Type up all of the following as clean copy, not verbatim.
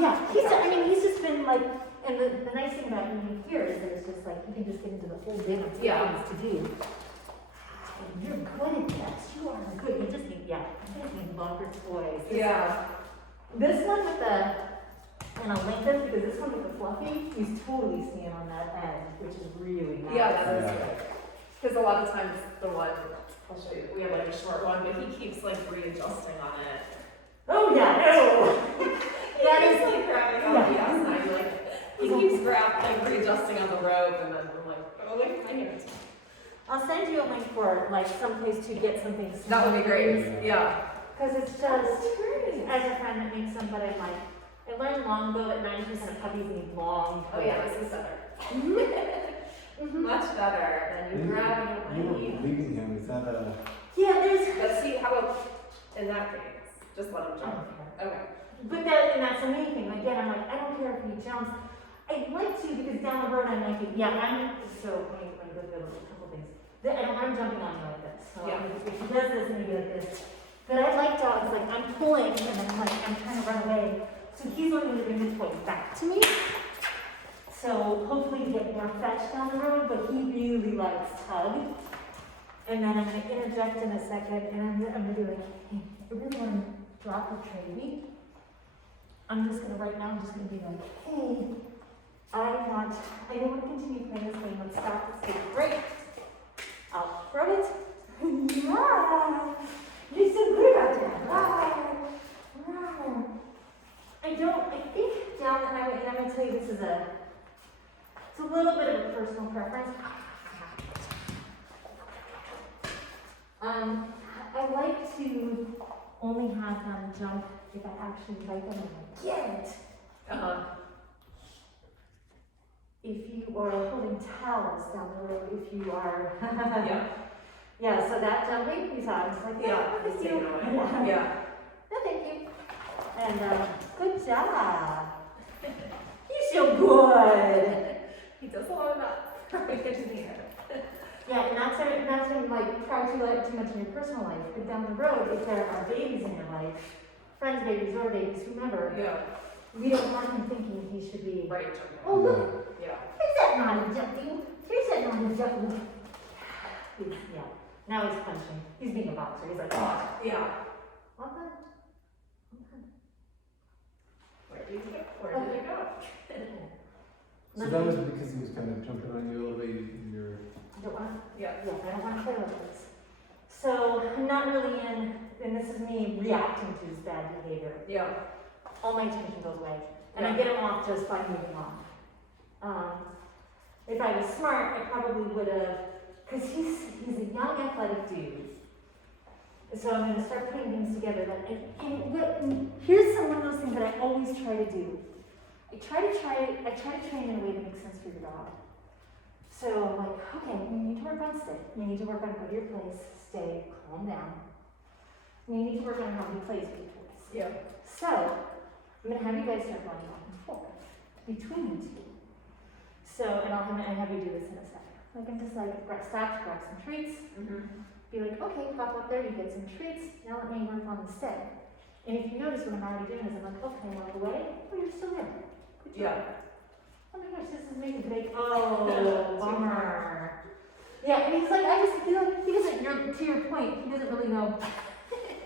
yeah, he's just been like, and the nice thing about being here is that it's just like, you can just get into the whole bin of things to do. You're good at this, you are good, you just need longer toys. This one with the, and I'll link this because this one with the fluffy, he's totally staying on that end, which is really nice. Yeah, that is good. Because a lot of times the one, I'll show you, we have like a short one, but he keeps like readjusting on it. Oh yeah, no! That is like grabbing on the outside, like, he keeps readjusting on the rope, and then I'm like, oh, look at my hands. I'll send you a link for like someplace to get something. That would be great, yeah. Because it's just, as a friend that makes them, but I'm like, I learned long ago that 90% of puppies need long. Oh yeah, this is better. Much better than you grabbing it. You were leaving him, is that a... Yeah, there's... Let's see, how about in that case? Just let him jump. Okay. But that, and that's the main thing. Again, I'm like, I don't care if he jumps. I'd like to, because down the road I'm like, so, let me go through a couple things. I don't want him jumping on me like this. So if he does this, maybe like this. But I like dogs, like I'm pulling, and then I'm trying to run away. So he's only going to bring the toy back to me. So hopefully we get more fetch down the road, but he really likes tug. And then I'm going to interject in a second, and I'm going to be like, hey, I really want to drop the tray. I'm just going to, right now, I'm just going to be like, hey, I don't want to continue playing this game. Let's stop, let's take a break. I'll throw it. Yeah. You're so good about that. Wow. Wow. I think down, and I'm going to tell you this is it's a little bit of a personal preference. I like to only have them jump if I actually like them and I get it. If you are holding towels down the road, if you are, yeah, so that jumping, you saw, it's like, thank you. No, thank you. And good job. You're so good. He does a lot of that. Yeah, and that's when like try to let too much in your personal life. But down the road, if there are babies in your life, friends' babies or babies, whomever, we don't want him thinking he should be right. Oh look, here's that naughty jumping. Here's that naughty jumping. Now he's punching. He's being a boxer. He's like, oh. Well done. Where did you go? So that was because he was kind of jumping on you a little bit in your... I don't want to, I don't want to play with this. So I'm not really in, and this is me reacting to his bad behavior. All my attention goes away. And I get him off just by moving on. If I was smart, I probably would have, because he's a young athletic dude. So I'm going to start putting things together. Here's one of those things that I always try to do. I try to train in a way that makes sense for your dog. So I'm like, okay, you need to work on stay. You need to work on go to your place, stay, calm down. You need to work on how he plays with your toys. So I'm going to have you guys start going back and forth between you two. So, and I'll have you do this in a second. Like I'm just like, stop, grab some treats. Be like, okay, pop up there, you get some treats. Now let me work on the stay. And if you notice what I'm already doing is I'm like, okay, walk away. Oh, you're still there. Good job. Oh my gosh, this is making big. Oh, bummer. Yeah, and he's like, he doesn't, to your point, he doesn't really know.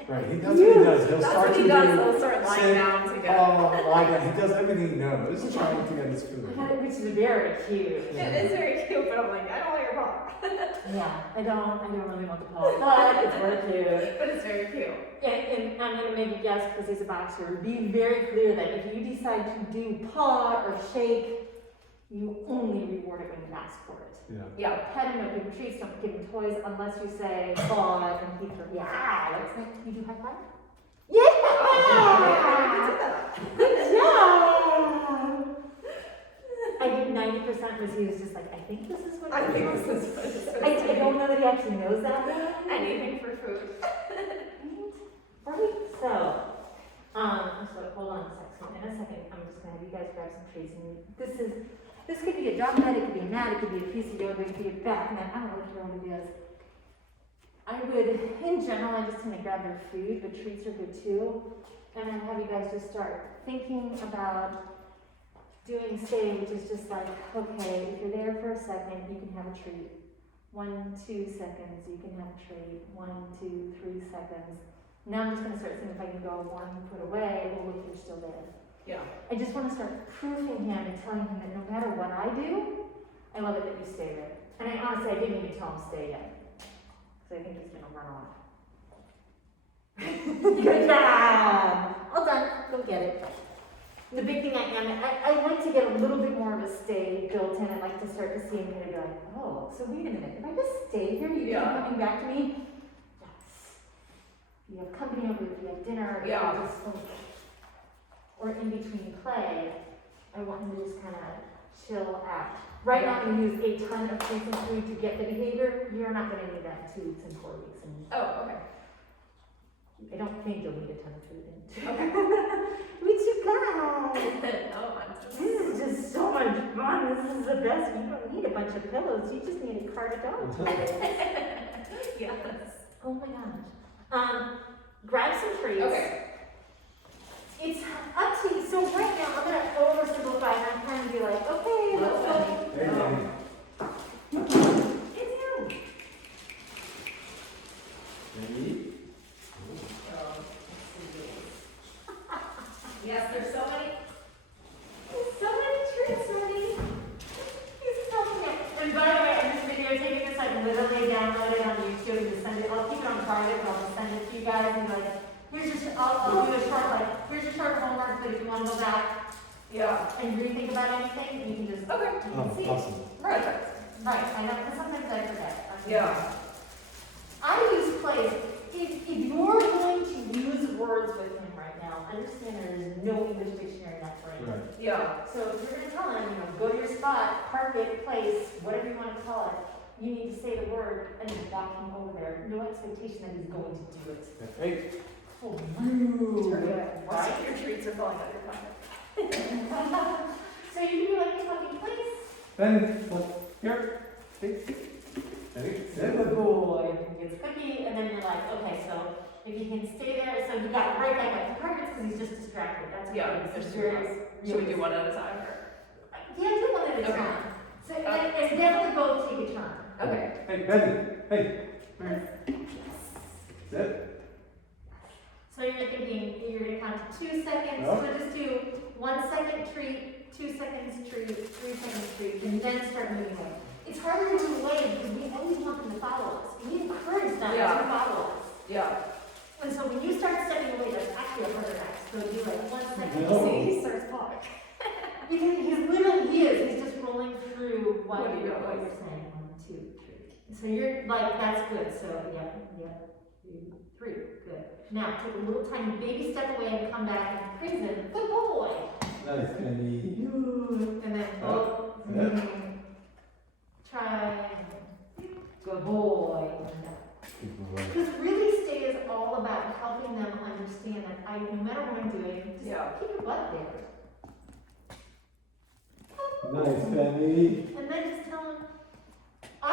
Right, he does what he does. He'll start lying down together. Lie down. He does everything he knows, trying to get his food. Which is very cute. It is very cute, but I'm like, I don't want your paw. I don't really want the paw, but it's very cute. But it's very cute. And I'm going to make a guess because he's a boxer. Be very clear that if you decide to do paw or shake, you only reward it when you ask for it. Pet him, don't give him treats, don't give him toys unless you say paw and he goes, you do high five? Good job! I think 90% was he was just like, I think this is what I think this is what it is. I don't know that he actually knows that one. Anything for food. Right? So, hold on a second. In a second, I'm just going to have you guys grab some treats. And this could be a drop mat, it could be a mat, it could be a piece of yoga, it could be a back mat. I don't know what it is. I would, in general, I just tend to grab their food, but treats are good too. and then have you guys just start thinking about doing stay, which is just like, okay, if you're there for a second, you can have a treat. 1, 2 seconds, you can have a treat. 1, 2, 3 seconds. Now I'm just gonna start seeing if I can go 1, put away, or look, you're still there. Yeah. I just wanna start proofing him and telling him that no matter what I do, I love it that you stay there. And I honestly, I didn't even tell him stay yet. Because I think he's gonna run off. Good job! All done, go get it. The big thing I like to get a little bit more of a stay built in. I like to start to see him kind of be like, oh, so wait a minute, if I just stay here, you keep coming back to me? Yes. You have company over, if you have dinner, if you just, or in between play, I want him to just kind of chill out. Right now, you use a ton of treats and food to get the behavior. You're not going to need that in 2 weeks and 4 weeks. And Oh, okay. I don't think you'll need a ton of food. Okay. Which you guys. Oh, This is just so much fun. This is the best. You don't need a bunch of pillows. You just need a cart of dog toys. Yes. Oh my gosh. Grab some treats. Okay. It's up to you. So right now, I'm gonna oversimplify and I'm trying to be like, okay, let's go. Hey, Danny. It's you. Danny? Yes, there's so many. Treats, honey. He's helping it. And by the way, I'm just videotaping this. I can literally download it on YouTube and just send it. I'll keep it on private, but I'll just send it to you guys and be like, here's your, I'll do a short, like, here's your short homework, but if you want to go back and rethink about anything, you can just, Okay. you can Oh, see. awesome. Right. Right, I know, because sometimes I forget. Yeah. I use plays. If you're going to use words with him right now, understand there is no English dictionary in that brain. Right. Yeah. So if you're going to tell him, go to your spot, park it, place, whatever you want to call it, you need to say the word and then walk him over there. No expectation that he's going to do it. Hey. Oh, rude. Right? Your treats are falling out of your pocket. So you can do like a puppy place. Then, look, here. Hey. Danny, sit. Good boy. He gets cookie, and then you're like, okay, so if you can stay there, so you got right back at the targets because he's just distracted. That's okay. Yeah, This is there's very. Should we do one at a time? Or? Yeah, do one at a Okay. time. So it's definitely both take a turn. Okay. Hey, Benny. Hey. Sit. So you're thinking you're gonna count to 2 seconds. No. So just do 1 second treat, 2 seconds treat, 3 seconds treat, and then start moving away. It's harder to move away because we always want them to follow us. We encourage them to follow us. Yeah. And so when you start stepping away, that's actually a harder act. So do like 1 second. No. See, he starts falling. Because he's literally, he's just rolling through what What you're you're saying. 1, 2, 3. So you're like, that's good. So yeah, 2, 3, good. Now take a little tiny baby step away and come back and praise him. Good boy. Nice, Benny. And then try. Good boy. Good boy. Because really stay is all about helping them understand that no matter what I'm doing, just keep your butt there. Nice, Benny. And then just tell them, I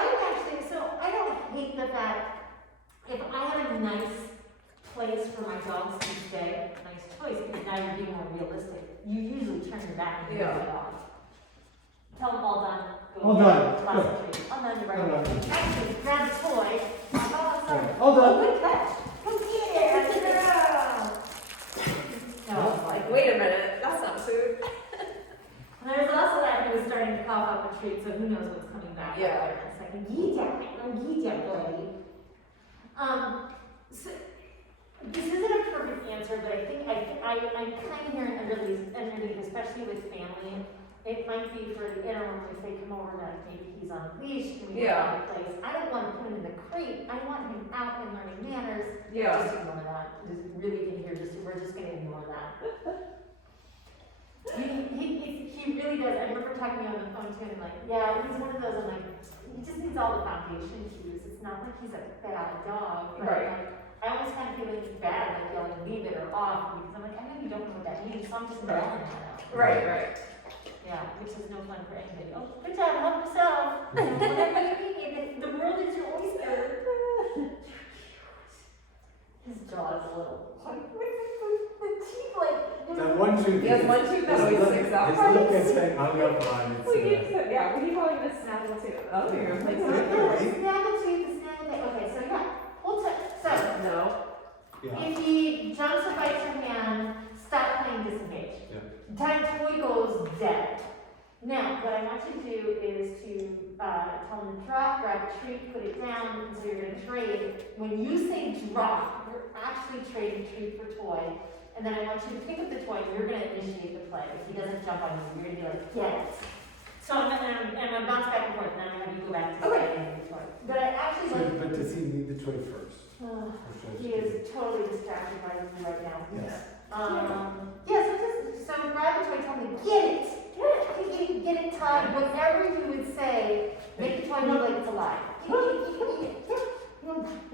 don't hate the fact, if I have a nice place for my dogs to stay, nice choice, because now you're being more realistic. You usually turn your back and go to the dog. Tell them all done. Go All done. Concentrate. All done, you're right away. Actually, grab the toy. Oh, sorry. All done. Good catch. Come here. No, Like, wait a minute, that's not food. And there's also that he was starting to cough up a treat, so who knows what's coming back. Yeah. In a second. Gita, buddy. So, this isn't a perfect answer, but I think I'm kind of hearing underneath, especially with family, it might be for the interim if they come over, like maybe he's on a leash and we go to a place. I don't want to put him in the crate. I want him out and learning manners. Yeah. Just ignore that. Just really in here. We're just going to ignore that. He really does. I remember talking to him on the phone too, and like, yeah, he's one of those. I'm like, he just needs all the foundation cues. It's not like he's a bad dog, but Right. like, I always kind of feel like he's bad, like yelling leave it or off, because I'm like, I know you don't know what that means, so I'm just yelling at him. Right. Yeah, which is no fun for anybody. Oh, good job, help yourself. Whatever you need, the world is your oyster. His jaw is a little. teeth like. That one tooth. He has one tooth that always sticks out. His lip gets hung up on, We need it's, to, yeah, we need probably gonna snaggle too. Oh, you're gonna play Snaggle snaggle? tooth, snaggle tooth. Okay, so yeah, hold tight. So, No. yeah. if he jumps or bites your hand, stop playing disengage. Time toy goes dead. Now, what I want you to do is to tell him to drop, grab a treat, put it down, so you're gonna trade. When you say drop, you're actually trading treat for toy. And then I want you to pick up the toy and you're gonna initiate the play. If he doesn't jump on you, you're gonna be like, get it. So I'm gonna bounce back and forth, and then I'm gonna have you go back to the toy. But I actually So, like. but does he need the toy first? Oh, Or should I he just- is totally distracted by you right now. Yes. So grab the toy, tell me, get it, get it tied, whatever you would say, make the toy look like it's alive. Come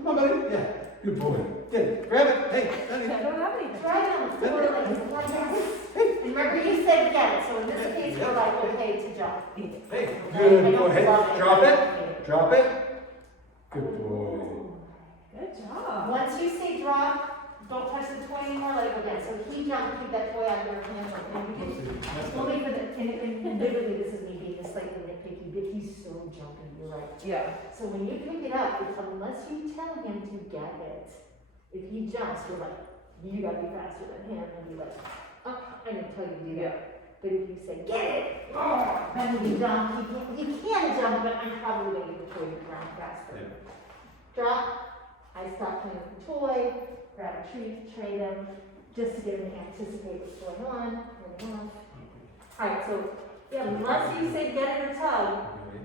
on, buddy. Yeah. Good boy. Get it. Grab it. Hey, honey. I don't have anything. Try it on the floor like it's like this. And remember, you said get it, so in this case, we're like, okay, to jump. Hey, Okay? I good boy. don't Hey, love it. drop it. Drop it. Good boy. Good job. Once you say drop, don't touch the toy anymore, let it go down. So he jumped, keep that toy out of your hands, and we can only for the, and literally this is me being slightly nitpicky, but he's so jumpy, you're right. Yeah. So when you pick it up, it's unless you tell him to get it, if he jumps, you're like, you gotta be faster than him, and you're like, oh, I didn't tell you to do that. But if you say, get it, then he jump, he can jump, but I'm probably gonna get the toy to the ground faster. Yeah. Drop, I stop playing with the toy, grab a treat, trade him, just to get him to anticipate what's going on. Alright, so unless you say get it or tug, Okay.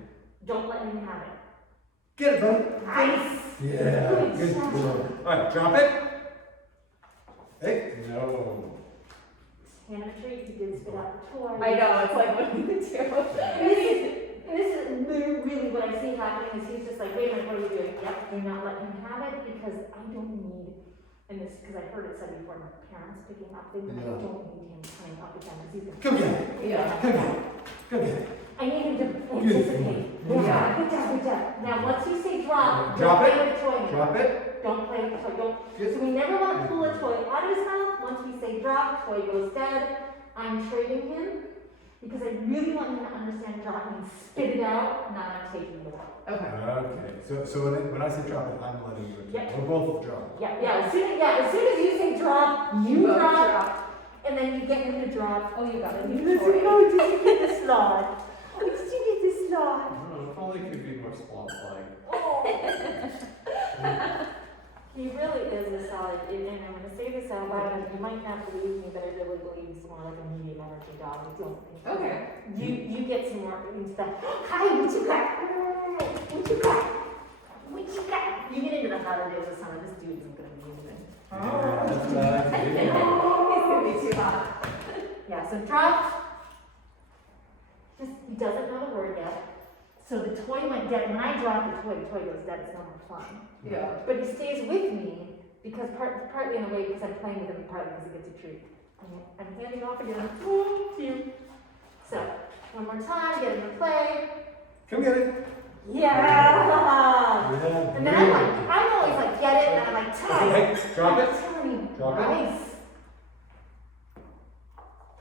don't let him have it. Get it, buddy. Nice! Yeah. Good Good job. boy. All right, drop it. Hey. No. Hand him a treat, he did spit out the toy. I know, it's like, what do you do? And this is really what I see happening is he's just like, wait a minute, what are you doing? Yep, do not let him have it because I don't need, and this, because I've heard it said before, my parents picking up things, I Yeah. don't need him coming up again because he's Come get it. Yeah. Come get it. Come get it. I need him to anticipate. Yeah. Good job, good job. Now, once you say drop, Drop don't it. play with the toy anymore. Drop it. Don't play with the toy, don't. Good. So we never want to pull a toy out of his mouth. Once we say drop, toy goes dead. I'm trading him because I really want him to understand drop means spit it out, not I'm taking it out. Okay. Okay. So when I say drop it, I'm letting you. Yep. We're both drop. Yeah, as soon as you say drop, you Both drop, and then you get him to drop. Oh, you got it. You listen, oh, did you get the slot? Oh, did you get the slot? I don't know. If only could be more slot-like. Oh. He really is a solid, and I'm gonna say this out loud, and you might not believe me, but I really believe he's more like a medium energy dog. I don't think. Okay. You get some more into that. Hi, what you got? What you got? What you got? You get into the hotter days of summer, this dude isn't gonna be anything. That's what I do. It's gonna be too hot. Yeah, so drop. Just, he doesn't know the word yet. So the toy went dead. When I drop the toy goes dead. It's no more fun. Yeah. But he stays with me because partly in a way because I'm playing with him, and partly because he gets a treat. I'm handing off again. Thank you. So one more time, get him to play. Come get it. Yeah. Yeah. And then I'm always like, get it, and I'm like, tie. Hey, drop it. I'm telling you, Drop it. nice.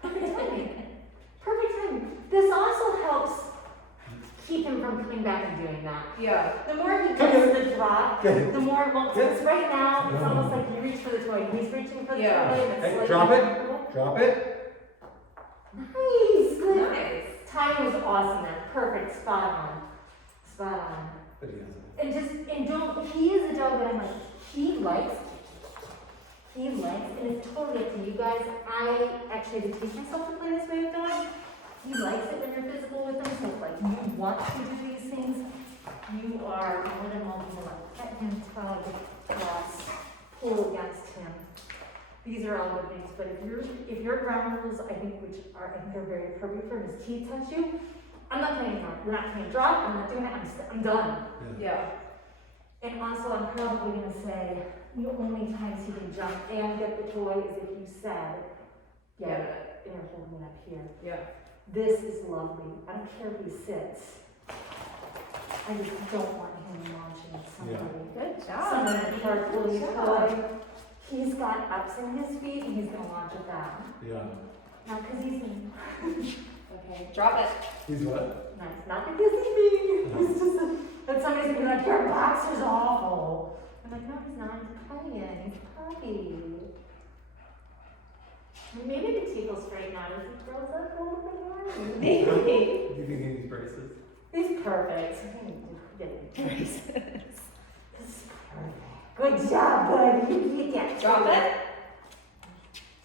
Perfect timing. Perfect timing. This also helps keep him from coming back and doing that. Yeah. The more he Come gets the drop, Get it. the more, well, Get it. since right now, it's almost like you reach for the toy, and he's reaching for the Yeah. toy, and it's Hey, slightly drop it. uncomfortable. Drop it. Nice, good. Nice. Timing was awesome then, perfect, spot on. Spot on. But he doesn't. And don't, he is a dog that I'm like, he likes, and it's totally up to you guys. I actually had to teach myself to play this way with dogs. He likes it when you're physical with him, so if like you want to do these things, you are more than welcome to like pet him, tug, cross, pull against him. These are all good things, but if your ground rules, I think they're very appropriate for him, his teeth touch you, I'm not playing hard. We're not playing drop, I'm not doing it, I'm done. Yeah. And also, I'm probably gonna say, the only times he can jump and get the toy is if you said, get it, and you're holding it up here. Yeah. This is lovely. I don't care if he sits. I just don't want him launching at somebody. Good job. Someone in the park pulling a toy. he's got ups in his feet and he's gonna launch it down. Yeah. Not because he's mean. Okay, drop it. He's what? No, it's not because he's mean. It's just that somebody's gonna be like, your box is awful. I'm like, no, he's not. He's playing. He's puppy. Maybe the teeth will straighten out as he grows up a little bit more. Maybe. Do you think he needs braces? He's perfect. Braces. He's perfect. Good job, buddy. You get Drop it.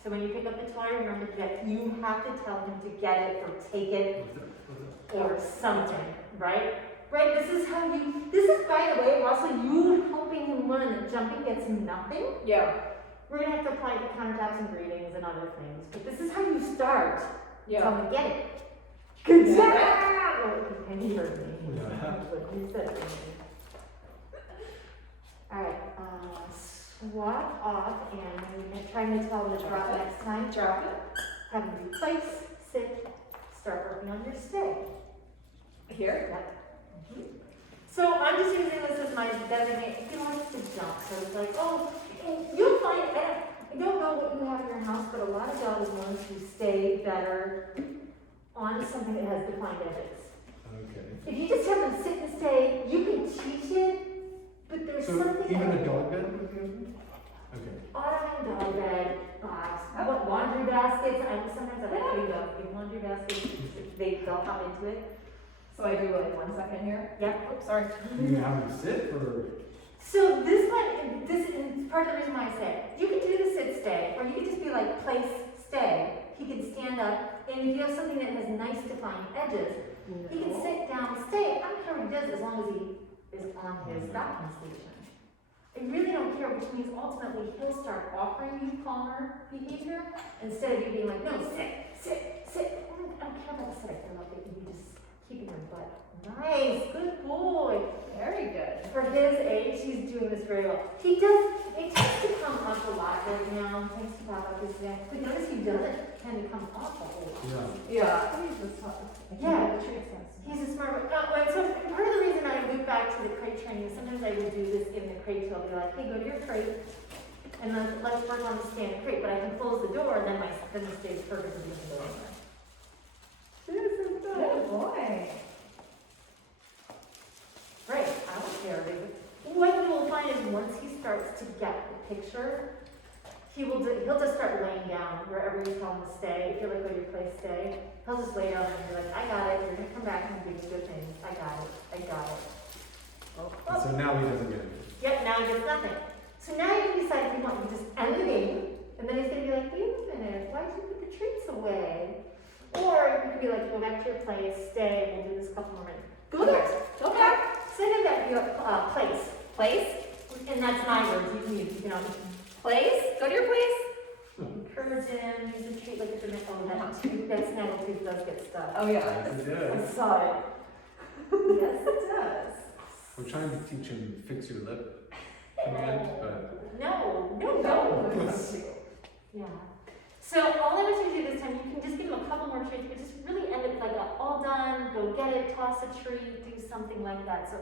So when you pick up the toy, remember that you have to tell him to get it or take it or something, right? Right, this is, by the way, also you helping him learn that jumping gets him nothing. Yeah. We're gonna have to apply the countertops and greetings and other things, but this is how you start. Tell him to get it. Good job! Oh, and he heard me. Yeah. What he said. Alright, swap off, and we're trying to tell him to drop next time. Drop it. Have him replace, sit, start working on your stay. Here. Yep. So I'm just using this as my designated, he likes to jump, so it's like, oh, and you'll find, I don't know what you have in your house, but a lot of dogs want to stay better on something that has defined edges. Okay. If you just have them sit and stay, you can teach it, but there's So something. even a dog bed would be okay? Okay. Ottoman dog bed, box, what laundry baskets, sometimes I like putting dogs in laundry baskets, they'll hop into it. So I do like 1 second here. Yep. Oops, sorry. You can have him sit or? So this one, this is part of the reason why I say it. You can do the sit stay, or you can just be like place stay. He can stand up, and if you have something that has nice defined edges, he can sit down, stay. I don't care what he does as long as he is on his docking station. I really don't care, which means ultimately he'll start offering you calmer behavior instead of you being like, no, sit, sit, sit. I don't care about the sit. I care about you just keeping your butt. Nice, good boy. Very good. For his age, he's doing this very well. It tends to come up a lot right now, thanks to Papa, because but notice he doesn't tend to come up a whole lot. Yeah. Yeah. Yeah. He's a smart boy. And so part of the reason I loop back to the crate training, sometimes I would do this in the crate, so I'll be like, hey, go to your crate, and let's work on the stand crate, but I can close the door, and then the stays perfect and you can go in there. Good boy. Right, I don't care. What you will find is once he starts to get the picture, he'll just start laying down wherever you tell him to stay. If you're like, go to your place, stay. He'll just lay down and be like, I got it. You're gonna come back and give me good things. I got it. I got it. And so now he doesn't get it. Yep, now he gets nothing. So now you can decide if you want to just end the game, and then he's gonna be like, wait a minute, why'd you put the treats away? Or you could be like, go back to your place, stay, we'll do this a couple more minutes. Go there. Go back. Sit in that your place. Place. And that's my words. You can Place. Go to your place. encourage him, use the treat like it's a that snaggle tooth does get stuck. Oh yeah. Yes, it I does. saw it. Yes, it does. We're trying to teach him fix your lip command, but No. Yeah. So all I want you to do this time, you can just give him a couple more treats, but just really end it like all done, go get it, toss a treat, do something like that, so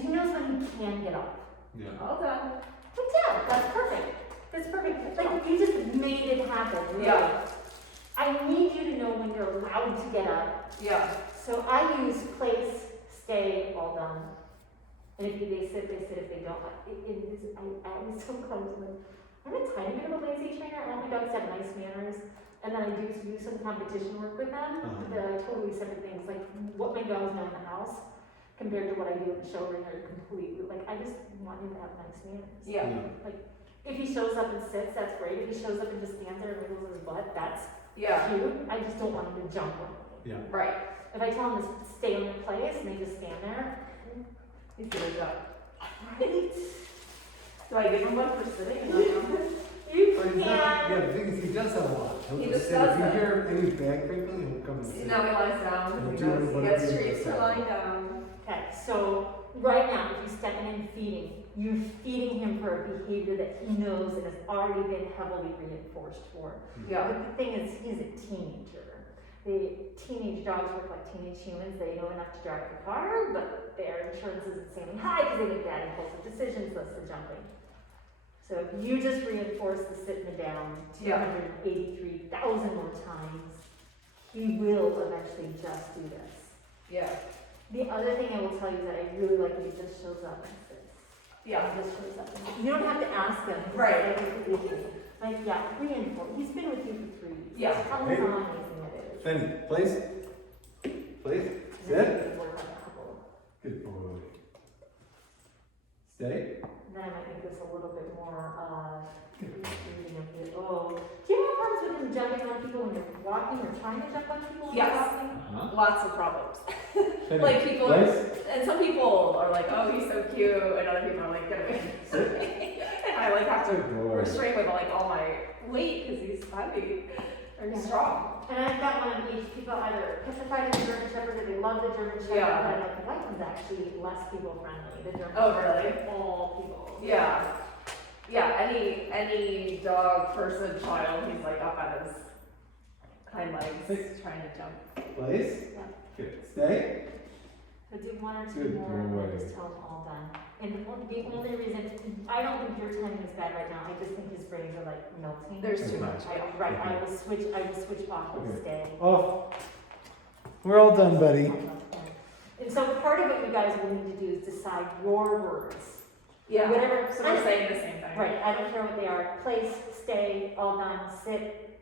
he knows when he can get up. yeah. All done. Good job, that's perfect. That's perfect. Like you just made it happen. Really. Yeah. I need you to know when you're allowed to get up. Yeah. So I use place, stay, all done. And if they sit, they sit. If they don't, I always tell clients, I'm a tiny bit of a lazy trainer. All my dogs have nice manners. And then I do some competition work with them. Uh-huh. That are totally separate things. Like what my dogs know in the house compared to what I do at the show ring are completely, like I just want him to have nice manners. Yeah. If he shows up and sits, that's great. If he shows up and just stands there and wiggles his butt, that's Yeah. cute. I just don't want him to jump on me. Yeah. Right. If I tell him to stay in their place and they just stand there, He's gonna go. right? Do I give him one for sitting? You But he's not, can. yeah, the thing is, he does that a lot. He'll He just just sit. does If you that. hear any bag crinkling, he'll come and sit. Now he lies down. And He do goes. He whatever gets he treats for does. lying down. Okay, so right now, if you step in and feeding, you're feeding him for a behavior that he knows and has already been heavily reinforced for. Yeah. But the thing is, he's a teenager. The teenage dogs work like teenage humans. They know enough to drive the car, but their insurance isn't saying hi because they make bad impulsive decisions, thus the jumping. So if you just reinforce the sit and the down Yeah. 283,000 more times, he will eventually just do this. Yeah. The other thing I will tell you is that I really like that he just shows up and sits. Yeah. He just shows up. You don't have to ask him. He's Right. Like, yeah, reinforce. He's been with you for 3 weeks. Yeah. Tell him how amazing it is. Penny, please. Please. Sit. Work on a couple. Good boy. Stay. Then I might make this a little bit more, oh, do you have problems with him jumping on people when you're walking or trying to jump on people when you're Yes. walking? Uh-huh. Lots of problems. Penny, Like people, please. and some people are like, oh, he's so cute, and other people are like, get away from me. And I like have to Good boy. restrain with like all my weight because he's heavy and Yeah. strong. And I've got one of each. People either petrified of the German Shepherd or they love the German Shepherd, Yeah. but I'm like, the white one's actually less people friendly. The German Oh, Shepherd really? is all people. Yeah. Yeah, any dog, person, child, he's like up on his hind legs trying to jump. Please. Yeah. Good. Stay. So do one or two Good more and boy. then just tell them all done. And the only reason, I don't think your timing is bad right now, I just think his brains are like melting. There's too much. Right, I will switch off and Okay. stay. Off. We're all done, buddy. And so part of what you guys will need to do is decide your words. Yeah. Whatever. So we're saying the same thing. Right, I don't care what they are. Place, stay, all done, sit,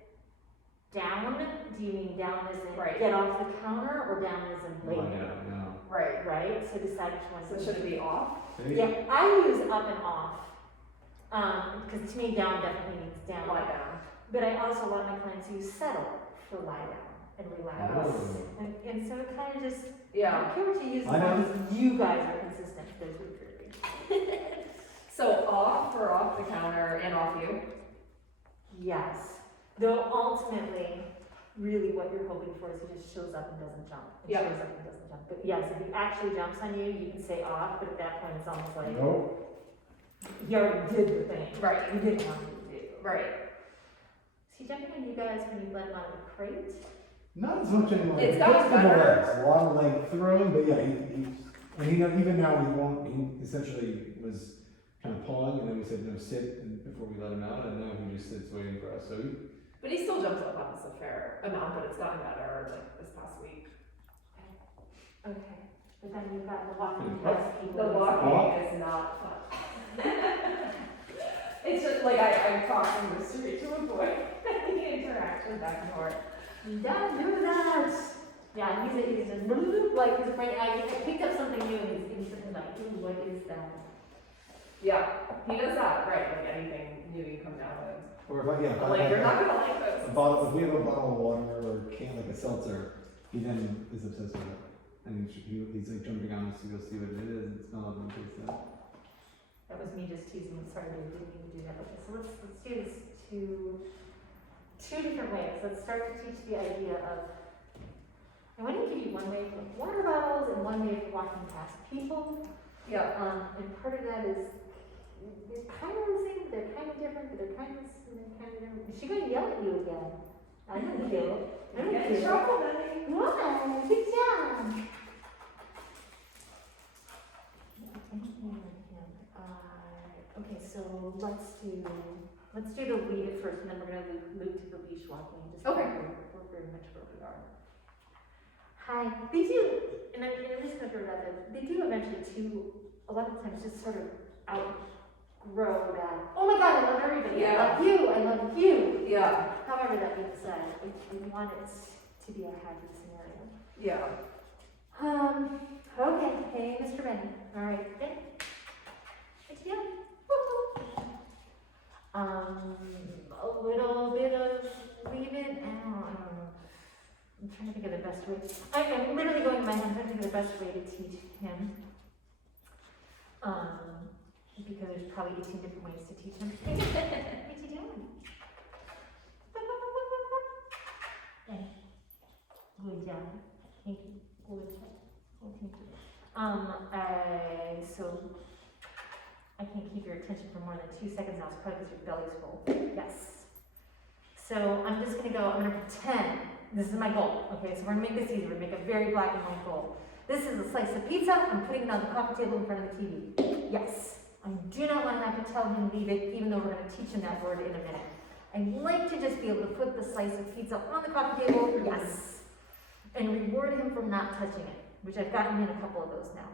down. Do you mean down as in Right. get off the counter or down as in lay Yeah, down? no. Right. Right, so decide which one. So should it be off? See? Yeah, I use up and off. Because to me, down definitely means down. Lie down. But I also, a lot of my clients use settle for lie down and relax. Oh. And so it kind of just, I Yeah. don't care what you use, as I know. long as you guys are consistent. Those would be So off or off the counter and off you? Yes. Though ultimately, really what you're hoping for is he just shows up and doesn't jump. And Yeah. shows up and doesn't jump. But yes, if he actually jumps on you, you can say off, but at that point it's almost like No. he already did the thing. Right. You didn't want him to do. Right. Is he jumping on you guys when you let him out of the crate? Not as much anymore. It's He gotten gets to the better. legs, a lot of leg throwing, but yeah, and he, even now he won't, he essentially was kind of pawing, and then we said no sit and before we let him out, and now he just sits waiting for us, so he, But he still jumps up on us a fair amount, but it's gotten better like this past week. Okay. But then you've got the walking Oh. past people. The walking is not fun. It's just like I'm crossing the street to avoid the interaction back and forth. Don't do that. Yeah, he's just like he's afraid. I picked up something new and he's like, ooh, what is that? Yeah, he does that, right? Like anything new you come down with. or if I, yeah, if I Like have you're not gonna like this. a bottle, if we have a bottle of water or a can, like a seltzer, he then is obsessed with it. And he's like jumping on us to go see what it is and smell it and taste it. That was me just teasing. Sorry, I didn't mean to do that. Okay, so let's do this two different ways. Let's start to teach the idea of. I want to give you one way for water bottles and one way for walking past people. Yeah. And part of that is they're kind of the same, but they're kind of different, but they're kind of different. Is she going to yell at you again? I don't feel it. I don't Get in feel it. trouble, Betty. Why? Good job. Okay, so let's do the lead at first, and then we're gonna move to the leash walking. Just Okay. We're very much where we are. Hi. They do, and I'm just gonna throw it out there. They do eventually a lot of times just sort of outgrow that. Oh my God, I love everybody. Yeah. I love you. I love you. Yeah. However, that being said, we want it to be a happy scenario. Yeah. Okay. Hey, Mr. Benny. All right. Ben. What you doing? Woo-hoo. A little bit of leave it. I don't know. I'm trying to think of the best way. I'm literally going in my head. I'm trying to think of the best way to teach him. Because there's probably 18 different ways to teach him. What you doing? Okay. Good job. Thank you. Good job. Oh, thank you. So I can't keep your attention for more than 2 seconds now. It's probably because your belly's full. Yes. So I'm just gonna go. I'm gonna pretend this is my goal. Okay. So we're gonna make this easy. We're gonna make a very black and white goal. This is a slice of pizza. I'm putting it on the coffee table in front of the TV. Yes. I do not want to have to tell him leave it, even though we're going to teach him that word in a minute. I'd like to just be able to put the slice of pizza on the coffee table, yes, and reward him for not touching it, which I've gotten in a couple of those now.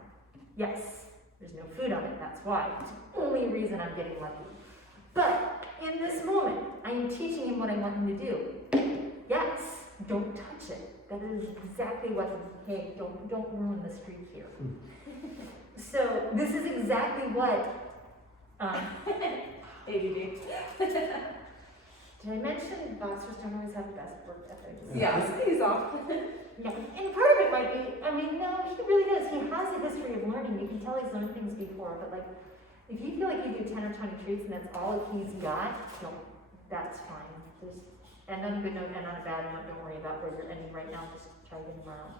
Yes, there's no food on it, that's why. It's the only reason I'm getting lucky. But in this moment, I am teaching him what I want him to do. Yes, don't touch it. That is exactly what, hey, don't ruin the streak here. So this is exactly what, ADD. did I mention boxers don't always have the best work ethics? Yeah, he's off. Yeah, and part of it might be, I mean, no, he really does. He has a history of learning. You can tell he's learned things before, but like, if you feel like you do 10 or 20 treats and that's all he's got, no, that's fine. Just, and on a good note and on a bad note, don't worry about where you're ending right now. Just try again tomorrow.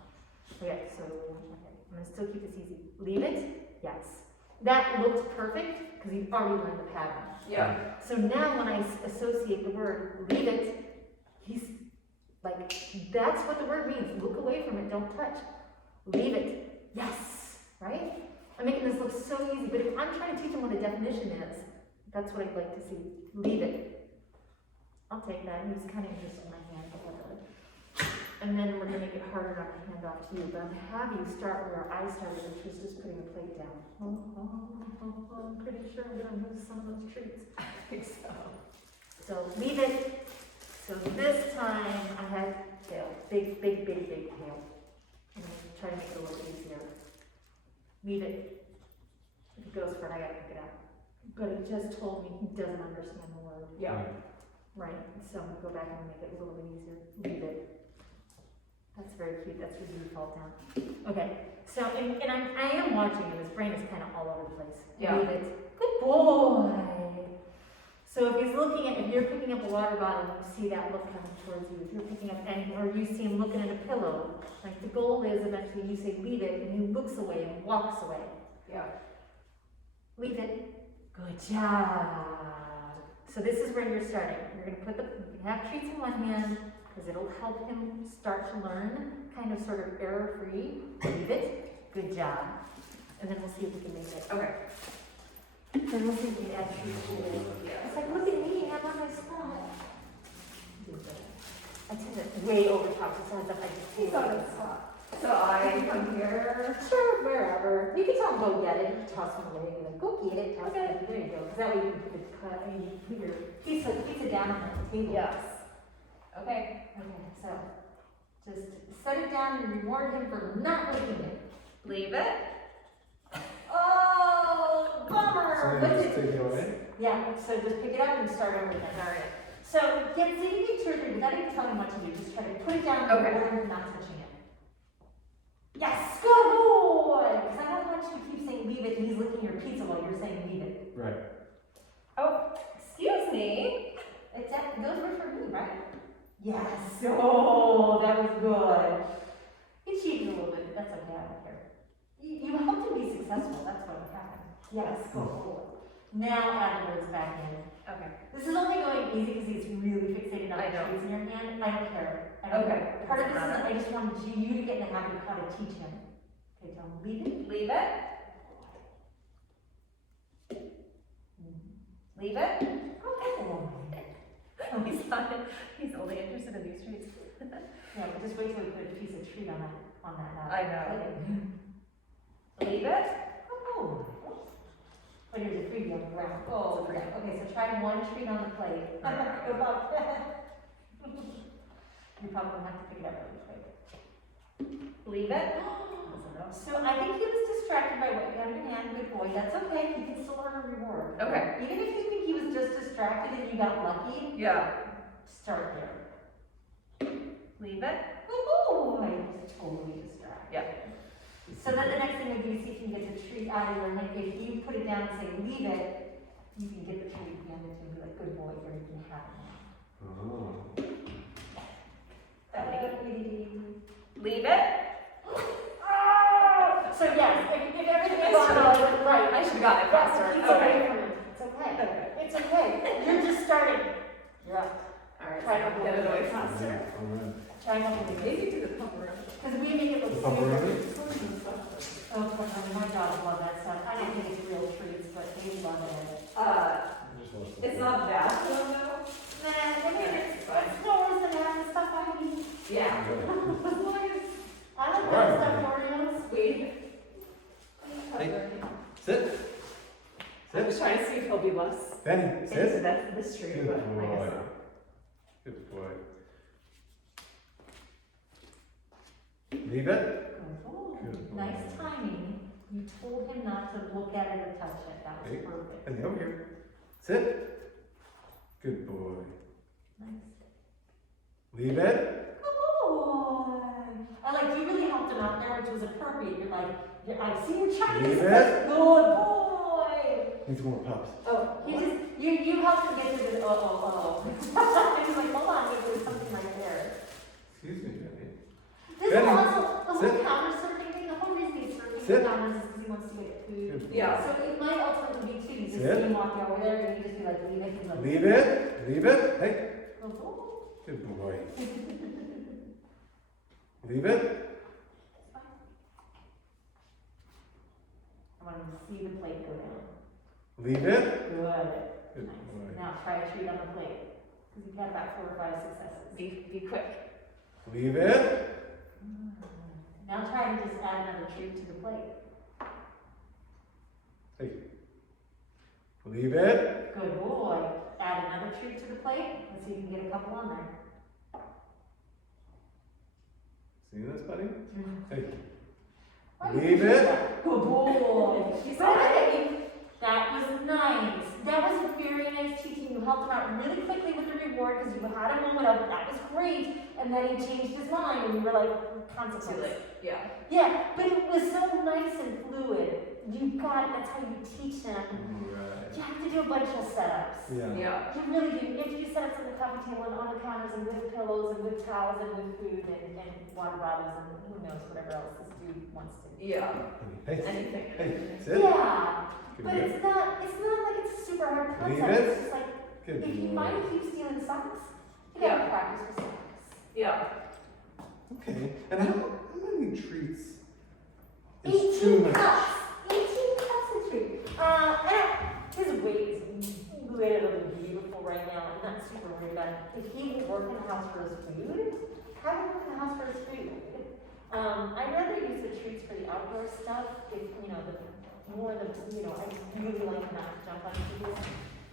Okay, so, okay, I'm gonna still keep this easy. Leave it? Yes. That looked perfect because you've already learned the pattern. Yeah. So now when I associate the word leave it, he's like, that's what the word means. Look away from it, don't touch. Leave it. Yes. Right? I'm making this look so easy, but if I'm trying to teach him what a definition is, that's what I'd like to see. Leave it. I'll take that. He was kind of interested in my hand, but whatever. And then we're going to make it harder not to hand off to you, but I'm have you start where I started, which was just putting the plate down. I'm pretty sure I'm going to lose some of those treats. I think so. So leave it. So this time I had tail. Big tail. I'm going to try to make it a little easier. Leave it. If it goes for it, I gotta pick it up. But it just told me he doesn't understand the word. Yeah. Right, so I'm gonna go back and make it a little bit easier. Leave it. That's very cute, that's his default down. Okay, so, and I am watching him, his brain is kind of all over the place. Yeah. Leave it. Good boy. So if he's looking at, if you're picking up a water bottle, you see that look coming towards you. If you're picking up any, or you see him looking at a pillow, like the goal is eventually you say leave it, and he looks away and walks away. Yeah. Leave it. Good job. So this is where you're starting. You're going to put the, you can have treats in one hand, because it'll help him start to learn, kind of sort of error-free. Leave it. Good job. And then we'll see if we can make it. Okay. Then we'll see if we can add treats to it. Yeah. It's like, look at me, I'm on my spot. I tend to way over top the sides up. I just He's on his spot. So I come here. Sure, wherever. You can tell him go get it, you toss him away, you're like, go get it, toss it. There you go. Because that way you can put the cut, and you put your pizza down on the table. Yes. Okay. Okay, so just set it down and reward him for not licking it. Leave it. Oh, bummer. So What's you just take it away? Yeah, so just pick it up and start over again. All right. So get CD 2 or 3 without even telling him what to do. Just try to put it down and Okay. reward him for not touching it. Yes, good boy! Because I don't want you to keep saying leave it and he's licking your pizza while you're saying leave it. Right. Oh, excuse me. Those were for me, right? Yes. Oh, that was good. He cheated a little bit, but that's okay, I don't care. You helped him be successful, that's what happened. Yes, go forward. Now add the words back in. Okay. This is only going easy because he's really fixated on I the know. trees in your hand. I don't care. I don't Okay. care. Part of this is I just wanted you to get in the habit of how to teach him. Okay, tell him, leave it. Leave it. Leave it. Oh, He's only interested in these treats. yeah, but just wait till we put a piece of tree on that. I know. Leave it. Oh. But here's a freebie on the ground. Oh, So, okay, so try one treat on the plate. Good luck. You probably won't have to pick it up really quick. Leave it. So I think he was distracted by what you have in your hand. Good boy. That's okay. He can still earn a reward. Okay. Even if you think he was just distracted and you got lucky, Yeah. start there. Leave it. Good boy. He's totally distracted. Yeah. So then the next thing would be see if you can get the treat out of your hand. If you put it down and say leave it, you can get the treat hand it to him and be like, good boy, here you can have it now. Oh. Leave it. So yes, if everything is on right, I should have gotten it faster. It's okay. It's okay. It's okay. You're just starting. You're up. All right. Try to Get it away faster. All right. Try not to make it. Maybe do the pump around. Because we make it look The pepperoni? Oh, my God, I love that stuff. I don't think it's real treats, but We love it. Just watch the- It's not bad though. Nah, I mean, it's snores and that stuff I need. Yeah. Okay. As long as I like Alright. that stuff Oreos. we. Sit. I was Sit. trying to see if he'll be less Benny, into sit. the street, Good but I guess boy. not. Good boy. Leave it. Good boy. Nice timing. You told him not to look at it or touch it. That was Hey. perfect. Benny, over here. Sit. Good boy. Nice. Leave it. Good boy. I like, you really helped him out there, which was appropriate. You're like, I see you're trying to Leave do it. this. Good boy. Needs more pups. Oh, you helped him get to the, oh. He's like, hold on, wait, there's something right there. Excuse me, Benny. This is Benny, also, the whole sit. counter surfing thing, the whole reason he's surfing Sit. the counters is because he wants to get food. Good boy. Yeah. So it might ultimately be too, you just Sit. see him walking over there and you just be like, leave it, he's like. Leave it. Leave it. Hey. Good boy. Good boy. Leave it. I want him to see the plate go down. Leave it. Good. Good Nice. boy. Now try a treat on the plate. Because you've had about 4 or 5 successes. Be quick. Leave it. Now try to just add another treat to the plate. Hey. Leave it. Good boy. Add another treat to the plate. Let's see if you can get a couple on there. See this, buddy? Hey. Why Leave you do it. that? Good boy. He's Go ahead. That was nice. That was very nice teaching. You helped him out really quickly with the reward because you had a moment of that was great, and then he changed his mind, and you were like, Too consequence. late. Yeah. Yeah, but it was so nice and fluid. You got it. That's how you teach them. Right. You have to do a bunch of setups. Yeah. Yeah. You really do. You have to do setups on the coffee table and on the counters and with pillows and with towels and with food and water bottles and who knows whatever else this dude wants to do. Yeah. Hey. Anything. Hey. Sit. Yeah, Good but boy. it's not like it's a super hard Leave concept. it. It's just like Good if you boy. find he keeps stealing socks, you Yeah. gotta practice with socks. Yeah. Okay. And how many treats is 18 too much? cups. 18 cups of treat. His weight is literally beautiful right now. I'm not super worried about it. If he will work in the house for his food, have him work in the house for his food. I'd rather use the treats for the outdoor stuff. If I really like him not to jump on trees.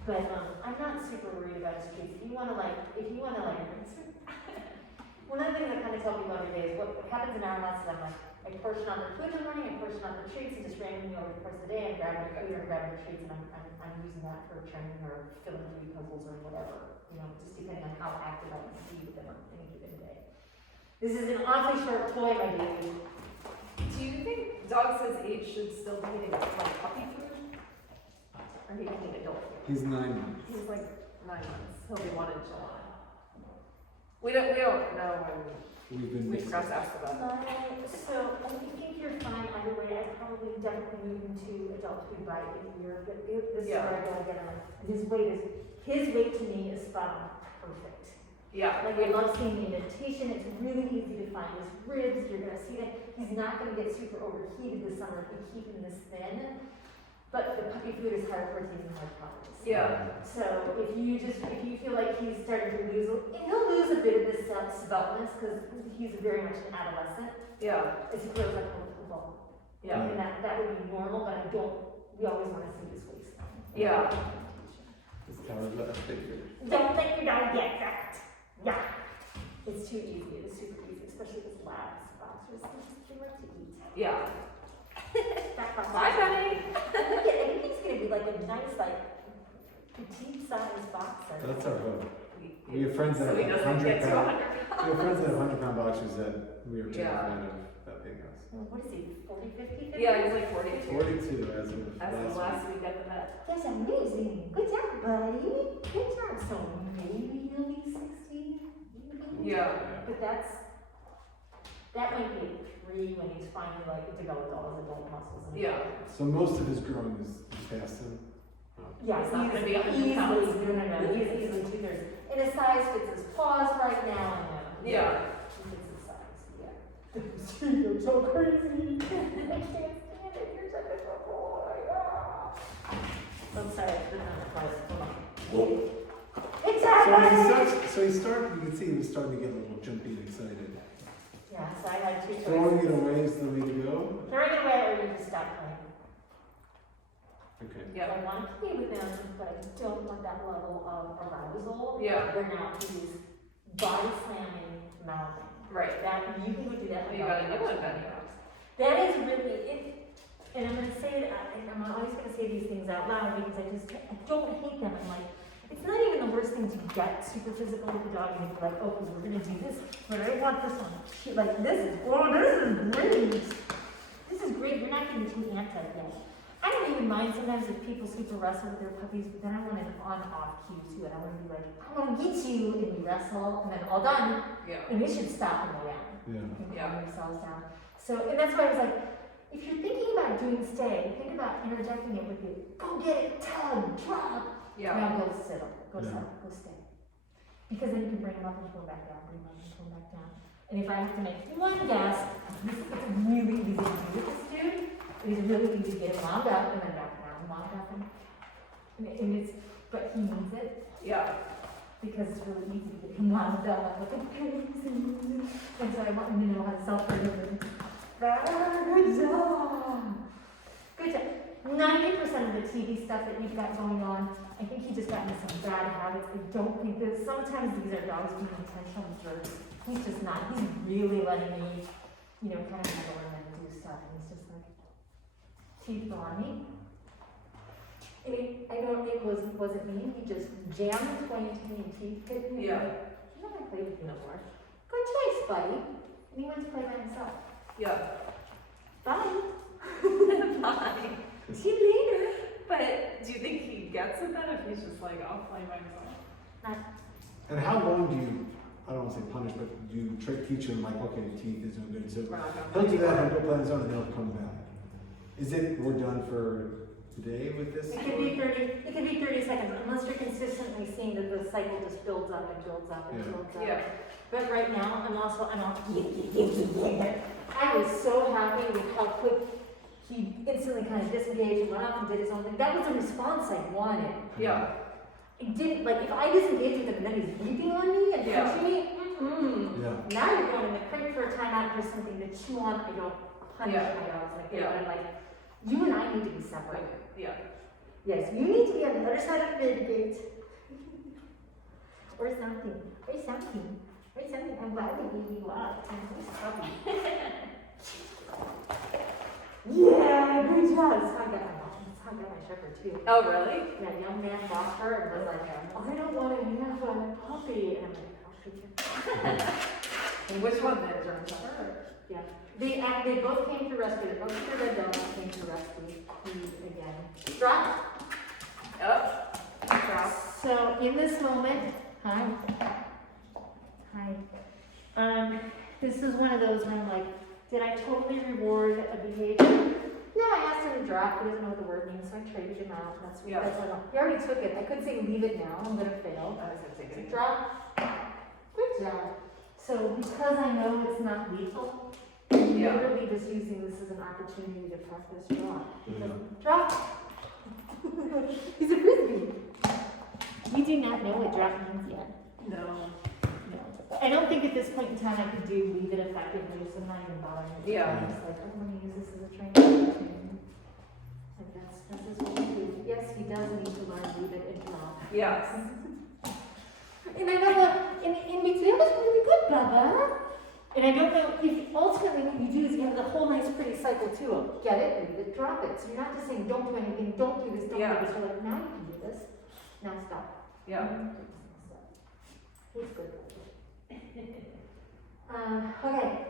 But I'm not super worried about his treats. If you wanna one of the things I kind of tell people every day is what happens in our house is I portion out their food in the morning, I portion out their treats, and just randomly over the course of the day, I'm grabbing their food or grabbing their treats, and I'm using that for training or filling food puzzles or whatever, just depending on how active I can be with them on any given day. This is an awfully short toy, my baby. Do you think dogs his age should still be eating like puppy food? Or he can eat adult food? He's 9 months. He's like 9 months. He'll be 1 in July. We don't know when we forgot to ask about it. So I think you're fine either way. I'd probably definitely move him to adult food by a year, but this is Yeah. where I go again. His weight to me is spot on, perfect. Yeah. Like I love seeing the indentation. It's really easy to find his ribs. You're gonna see that he's not gonna get super overheated this summer if we keep him this thin. But the puppy food is higher protein and higher calories. Yeah. So if you feel like he's starting to lose, he'll lose a bit of this self-development because he's very much an adolescent Yeah. as he grows up a little ball. Yeah. And that would be normal, but we always want to see his waist. Yeah. His calories are bigger. Don't let your dog get fat. Yeah. It's too easy. It's super easy, especially with labs. Boxers, they like to eat. Yeah. Bye, Benny. I think he's gonna be like a nice, petite sized boxer. That's our hope. We have friends that So he have doesn't get to 100-pound. 100 We have friends that have 100-pound boxers that we are Yeah. terrified of that being us. What is he, 40, 50? Yeah, he's like 42. 42 as of As of last last week at the vet. That's amazing. Good job, buddy. Good job. So maybe he'll be 60. Maybe. Yeah. But that might be at 3 when he's finally developed all his adult muscles. And Yeah. week. So most of his growing is past him. Yeah, He's not gonna be 100 easily, pounds. no. He's easily 2/3. And his size fits his paws right now. And Yeah. He fits his size. Yeah. You're so crazy. I can't stand it. You're such a good boy. Ah. You can see he was starting to get a little jumpy and excited. Yeah, so I had two Throwing choices. it away is the way to go. Throwing it away or you just stop playing. Okay. Yeah. I want to play with them, but I don't want that level of arousal. Yeah. Where now he's body slamming, mouthing. Right. That, you can go do that. You got a new one, Benny. That is really, and I'm gonna say it, I'm always gonna say these things out loud because I don't hate them. I'm like, it's not even the worst thing to get super physical with the dog and be like, oh, we're gonna do this, but I want this one. Like, this is great. This is great, you're not getting too anti yet. I don't even mind sometimes if people super wrestle with their puppies, but then I want an on-off cue too, and I wanna be like, I wanna get you, and we wrestle, and then all done, Yeah. and we should stop and go down Yeah. and Yeah. calm yourselves down. So, and that's why I was like, if you're thinking about doing stay, think about interjecting it with you. Go get it, tug, drop. Yeah. Now go settle, go Yeah. settle, go stay. Because then you can bring them up and pull them back down, bring them up and pull them back down. And if I have to make one guess, it's really easy to do with this dude. It is really easy to get him wound up and then back down, wound up and it's, but he needs it. Yeah. Because it's really easy to get him wound up. Like, okay, and so I want him to know how to self-regulate. Good job. Good job. 90% of the TV stuff that you've got going on, I think he just got into some bad habits. I don't think that sometimes these are dogs being intentional jerks. He's just not. He's really letting me, kind of handle him and do stuff. And he's just like, teeth go on me. And I know it wasn't me. He just jammed his way into me and teeth hit me. Yeah. I'm not gonna play with you no more. Good choice, buddy. And he went to play by himself. Yeah. Bye. Fine. See you later. But do you think he gets it then if he's just like, I'll play myself? And how long do you, I don't want to say punish, but do you teach him like, okay, teeth is no good, so We're not gonna he'll do play. that, he'll go play on his own, and then he'll come back. Is it, we're done for today with this? It could be 30 seconds, unless you're consistently seeing that the cycle just builds up and builds up and Yeah. builds up. Yeah. But right now, I'm all, I was so happy with how quick he instantly kind of disengaged and went off and did his own thing. That was the response I wanted. Yeah. It didn't, like, if I disengaged with him and then he's leaping on me and Yeah. punching me, Yeah. now you're going in the crate for a timeout for something to chew on. I don't punish Yeah. my dogs like that. Yeah. But I'm like, you and I need to be separate. Yeah. Yes, you need to be on the other side of the gate. Or something. Or something. Or something. I'm glad we gave you up. I'm so sorry. Yeah, good job. That's how I got my mom. That's how I got my shepherd too. Oh, really? That young man bought her and was like, I don't want to have a puppy. And I'm like, I'll shoot you. And which one then? German Shepherd? Yeah. They both came to rescue. Both of the red dogs came to rescue. He again. Drop. Oh. Drop. So in this moment, hi. This is one of those where I'm like, did I totally reward a behavior? No, I asked him to drop. He doesn't know what the word means, so I traded him out. That's Yeah. that's what he already took it. I could say leave it now. I'm gonna fail. I was gonna say good. Drop. Good job. So because I know it's not lethal, Yeah. I'm literally just using this as an opportunity to practice drop. Yeah. Drop. He's a frisbee. You do not know what drop means yet. No. No. I don't think at this point in time I could do leave it effectively, so I'm not even bothering. with it. Yeah. I'm just like, I'm gonna use this as a training opportunity. Like that's just what we do. Yes, he does need to learn leave it and drop. Yes. And I know that in between was really good, Bubba. And I don't know if ultimately what you do is you have the whole nice pretty cycle to them. Get it, leave it, drop it. So you're not just saying don't do anything, don't do this, don't Yeah. do this. You're like, now you can do this. Now stop. Yeah. He's good. Okay.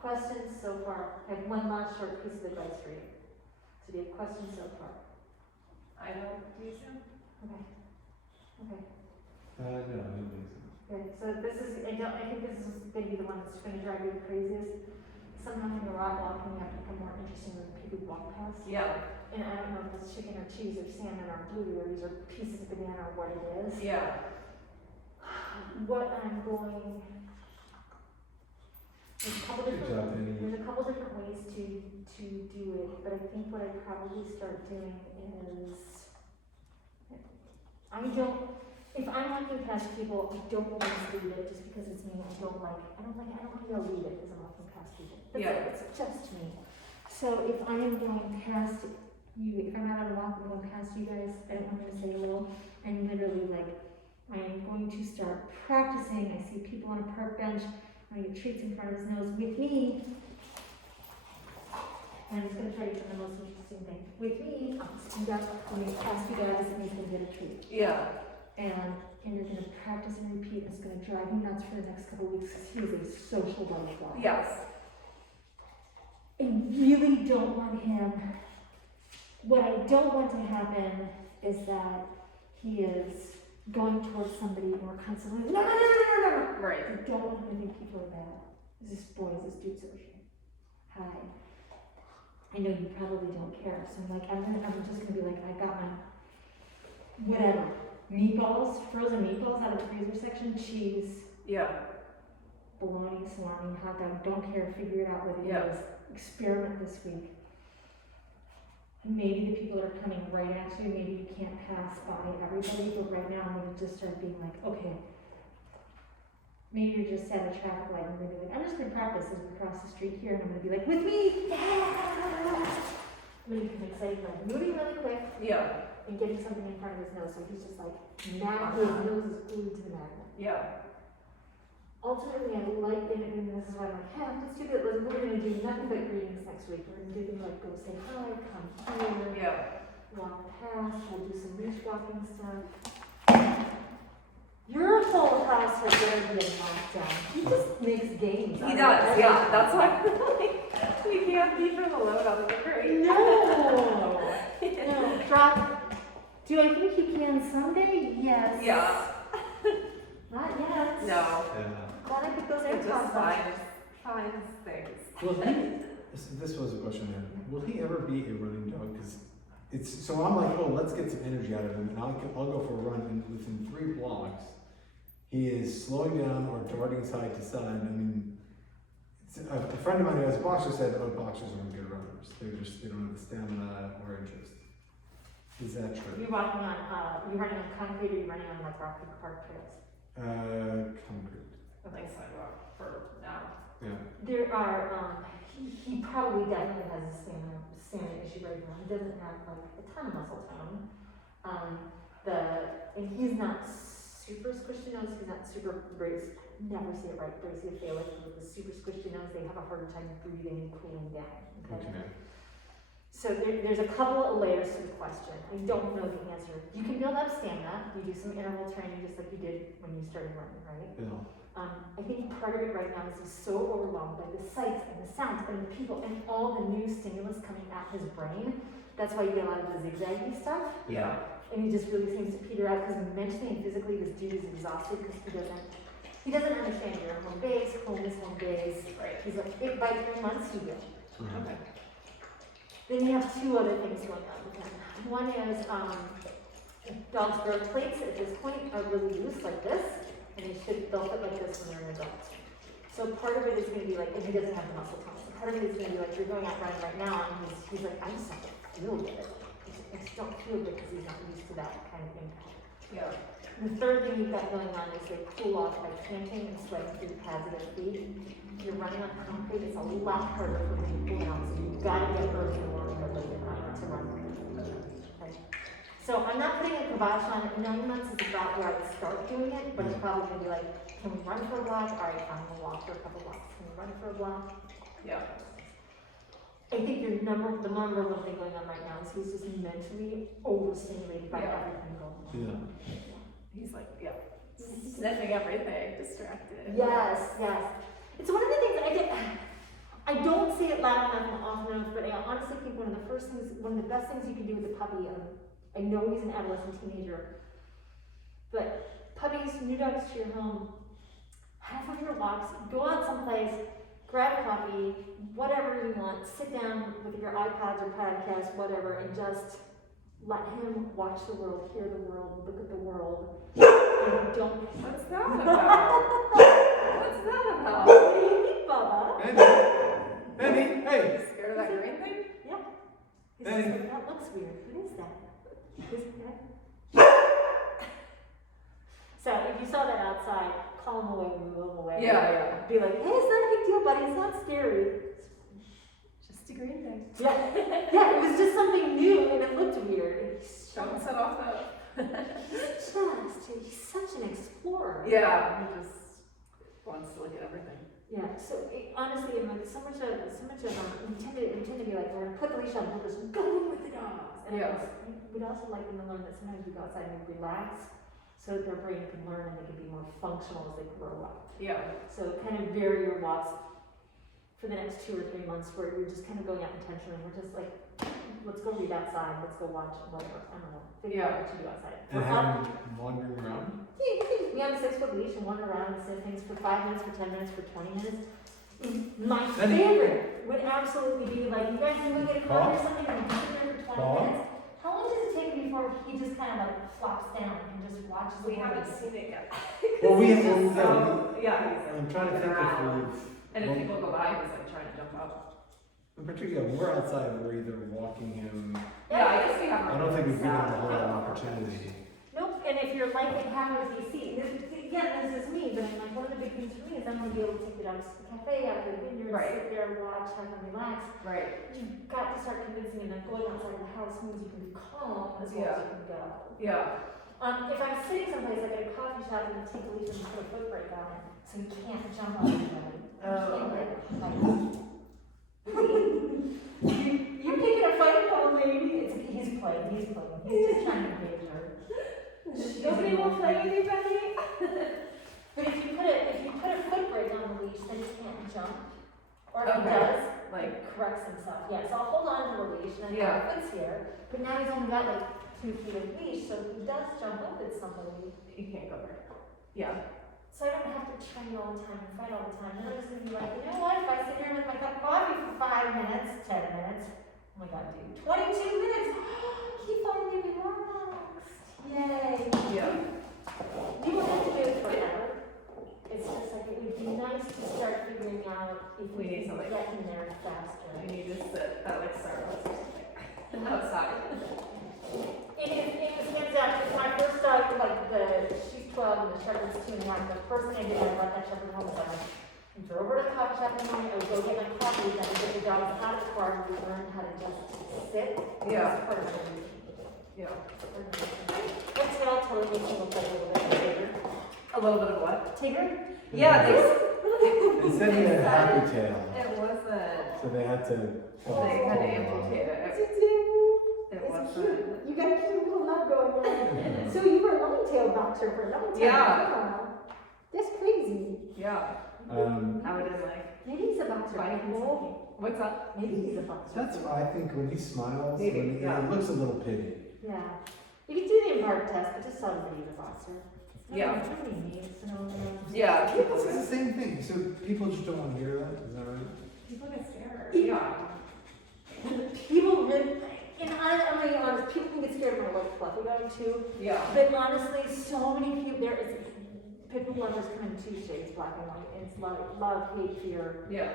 Questions so far? I have one last short piece of advice for you. So do you have questions so far? I don't use him. Okay. Okay. No, I don't think so. Good. So this is, I think this is going to be the one that's going to drive you the craziest. Somehow in the rock walking, you have to become more interesting when people walk past. Yeah. And I don't know if it's chicken or cheese or salmon or blueberries or pieces of banana or what it is. Yeah. What I'm going, there's a couple Good job, Penny. different, there's a couple different ways to do it, but I think what I'd probably start doing is, if I'm walking past people, I don't want to lead it just because it's me. I don't want to be able to lead it as I'm walking past people. It's just me. So if I am going past you, if I'm out on a walk and going past you guys, I don't want you to say hello. I'm literally like, I am going to start practicing. I see people on a park bench. I'm going to get treats in front of his nose with me. And he's going to try to get the most interesting thing. With me, I'll speed up, I'm going to pass you guys, and he's going to get a treat. Yeah. And you're going to practice and repeat. It's going to drive me nuts for the next couple of weeks because he's a social butterfly. Yes. I really don't want him. What I don't want to happen is that he is going towards somebody and we're constantly, no. Right. I don't want him to think people are bad. This dude's over here. Hi. I know you probably don't care, so I'm just gonna be like, I got my, whatever, meatballs, frozen meatballs out of the freezer section, cheese, Yeah. bologna, salami, hot dog, don't care, figure it out what it is. Experiment this week. Maybe the people that are coming right at you, maybe you can't pass by everybody, but right now I'm gonna just start being like, okay, maybe you're just at a traffic light and I'm gonna be like, I'm just gonna practice as we cross the street here and I'm gonna be like, with me! Yeah! I'm gonna become excited, like moving really quick Yeah. and getting something in front of his nose, so he's just like, now his nose is glued to the magnet. Yeah. Ultimately, I like it, and this is why I'm like, hey, let's do this. We're gonna do nothing but greetings next week. We're gonna do things like go say hi, come here, Yeah. walk past, we'll do some leash walking stuff. Your whole house has already been locked down. He just makes games. He does, yeah. That's why we can't leave him alone on the crate. No! No, drop. Do I think he can someday? Yes. Yeah. Not yet. No. Glad I put those It just AirPods on. finds things. Will he, this was a question there. Will he ever be a running dog? Because it's, so I'm like, oh, let's get some energy out of him, and I'll go for a run, and within 3 blocks, he is slowing down or darting side to side. I mean, a friend of mine who has a boxer said, oh, boxers aren't good runners. They don't have the stamina or interest. Is that true? You're running on concrete or you're running on like rocky park trails? Concrete. I think sidewalk for now. Yeah. There are, he probably definitely has a stamina issue right now. He doesn't have like a ton of muscle tone. And he's not super squishy nose, he's not super braced, never say it right, bracy if they like with the super squishy nose, they have a harder time breathing, cooling down, okay? So there's a couple of layers to the question. I don't know the answer. You can build up stamina. You do some interval training just like you did when you started running, right? Yeah. I think part of it right now is he's so overwhelmed by the sights and the sounds and the people and all the new stimulus coming at his brain. That's why you get a lot of the zigzaggy stuff. Yeah. And he just really seems to peter out because mentally and physically this dude is exhausted because he doesn't understand your home base, home is home base. Right. He's like, by 3 months he will. Okay. Then you have 2 other things going on with him. One is dogs' growth plates at this point are really loose like this, and they'll fit like this when they're an adult. So part of it is going to be like, and he doesn't have the muscle tone. So part of it is going to be like, you're going out running right now, and he's like, I just don't feel good. I just don't feel good because he's not used to that kind of impact. Yeah. The third thing you've got going on is they cool off by panting and sweating through the pads of their feet. You're running on concrete, it's a lot harder for them to cool down, so you've got to get early in the morning to run. Okay. So I'm not putting a kibosh on it. 9 months is about where I would start doing it, but it's probably going to be like, can we run for a block? All right, fine, we'll walk for a couple blocks. Can we run for a block? Yeah. I think the number one thing going on right now is he's just mentally overstimulated by everything going on. Yeah. He's like, sniffing everything, distracted. Yes. It's one of the things I don't say it loud enough and often enough, but I honestly think one of the best things you can do with a puppy, I know he's an adolescent teenager, but puppies, new dogs to your home, have one of your walks, go out someplace, grab a coffee, whatever you want, sit down with your iPads or podcasts, whatever, and just let him watch the world, hear the world, look at the world, and don't. What's that about? What's that about? What do you think, Bubba? Benny, hey! You scared of that green thing? Yeah. He's Benny. just like, that looks weird. What is that? Is that? way. Yeah. Be like, hey, it's not a big deal, buddy, it's not scary. Just a green thing. Yeah, yeah, it was just something new and it looked weird. Don't set off that. He's such an explorer. Yeah, he just wants to look at everything. Yeah, so honestly, I'm like, so much of we tend to be like, we're gonna put the leash on purpose, go with the dogs. And Yeah. we'd also like them to learn that sometimes we go outside and we relax, so that their brain can learn and they can be more functional as they grow up. Yeah. So kind of vary your walks for the next 2 or 3 months where we're just kind of going out intentionally. We're just like, let's go read outside, let's go watch whatever, I don't know, figure out what to do outside. And have him wandering around? We have a 6-foot leash and wander around and say things for 5 minutes, for 10 minutes, for 20 minutes. My Then- favorite would absolutely be like, you guys can go get a coffee or Paul? something and be there for 20 Paul? minutes. How long does it take before he just kind of like flops down and just watches the We haven't waves? seen it yet. Well, we He's have, just yeah, so, yeah, I'm trying to think if and if we've, people go by, he's like trying to jump up. in particular, when we're outside, we're either walking him, Yeah, I guess we have. I don't think we've given him a whole lot of opportunity. Nope, and if you're like it happens, you see, again, this is me, but I'm like, one of the big things for me is I'm gonna be able to take the dogs to the cafe, out to the vineyard, Right. sit there, watch, have them relax. Right. You've got to start convincing him that going outside the house means you can be calm as well as you can go. Yeah. If I'm sitting someplace like at a coffee shop and take a leaf and put a foot brake on it, so he can't jump on anybody. You're picking a fight with old lady. He's playing. He's just trying to engage her. Nobody will play with you, Becky. But if you put a foot brake on the leash, then he can't jump. Or if he Okay. does, Like- he corrects himself. Yeah, so I'll hold on to the leash and then Yeah. my foot's here. But now he's only got like 2 feet of leash, so if he does jump up at somebody, You can't go there. Yeah. so I don't have to train all the time and fight all the time. Then I'm just gonna be like, you know what? If I sit here with my cup of coffee for 5 minutes, 10 minutes, oh my god, dude, 22 minutes! He finally relaxed. Yay! Yeah. You don't have to do it forever. It's just like it would be nice to start figuring out if We need can something. get in there faster. I need to sit at like Starbucks or something. Outside. It is hands down, when I first started, like she's 12 and the shepherd's 2.5, the first thing I did when I brought that shepherd home was I drove over to the coffee shop in the morning, I would go get my coffee, then I'd get the dogs out of the car and we learned how to just sit. Yeah. It's part of the routine. Yeah. That tail totally makes me look like a little bit of Tigger. A little bit of what? Tigger? Yeah, They said he had a happy tail, it wasn't. so they had to. They had to amputate it. It wasn't. You got a cute little love going on. So you were a long-tailed boxer for a long time. Yeah. Wow. That's crazy. Yeah. I would have like. Maybe he's a boxer. Spiny Nicole. What's up? Maybe he's a boxer. That's why I think when he smiles, Maybe, when he, yeah. it looks a little pity. Yeah. You can do the embark test, but just tell him that he's a boxer. Yeah. It's really neat, so, Yeah. It's the same thing, so people just don't want to hear that, is that right? People get scared. Yeah. People really, and I'm gonna be honest, people can get scared of my like fluffy dog too. Yeah. But honestly, so many people, there is, people lovers come in 2 shades, black and white. It's love, hate, fear. Yeah.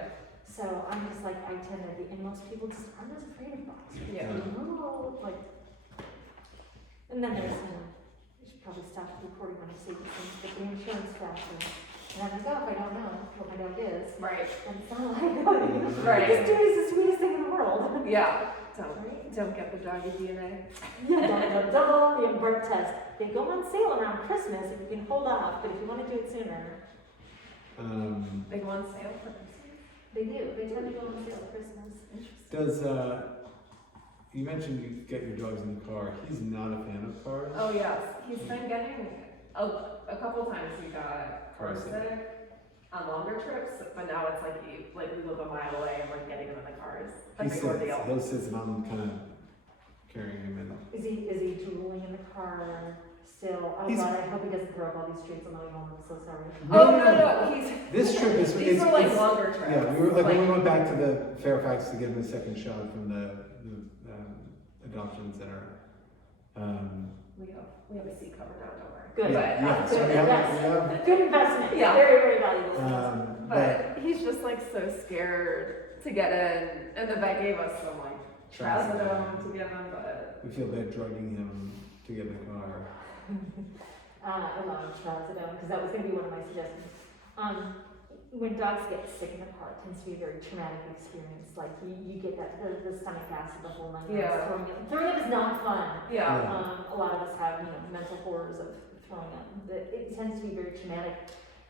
So I'm just like, I tend to be, and most people just, I'm just afraid of boxers. Yeah. Oh, like, and then there's, you should probably stop recording when I say these things, but the insurance factor. And I'm like, oh, if I don't know what my dog is, Right. then it's not like, oh, Right. this dude is the sweetest thing in the world. Yeah. Don't get the doggy DNA. Yeah, double the embark test. They go on sale around Christmas if you can hold off, but if you want to do it sooner, They go on sale for this. they do. They tend to go on sale at Christmas. Does, you mentioned you get your dogs in the car, he's not a fan of cars? Oh yes, he's been getting a couple times he got car sick on longer trips, but now it's like we live a mile away and we're getting him in the cars. He A big ordeal. sits and I'm kind of carrying him in. Is he drooling in the car still? Oh He's- God, I hope he doesn't throw up all these treats on the way home. I'm so sorry. Oh no, he's This trip is, these are like it's- longer trips. yeah, we were, like when we went back to the Fairfax to give him a second shot from the adoption center. we have a seat cover now, don't worry. Good. Yeah, so Good. we have, Yes. Good investment. Yeah. Very, very valuable investment. But he's just like so scared to get in, and the vet gave us some like trazodone to give him, but we feel bad drugging him to get in the car. I love trazodone because that was going to be one of my suggestions. when dogs get sick in the car, it tends to be a very traumatic experience. Like you get that the stomach acid, the whole nine yards. Yeah. Throwing up is not fun. Yeah. A lot of us have mental horrors of throwing up. It tends to be very traumatic,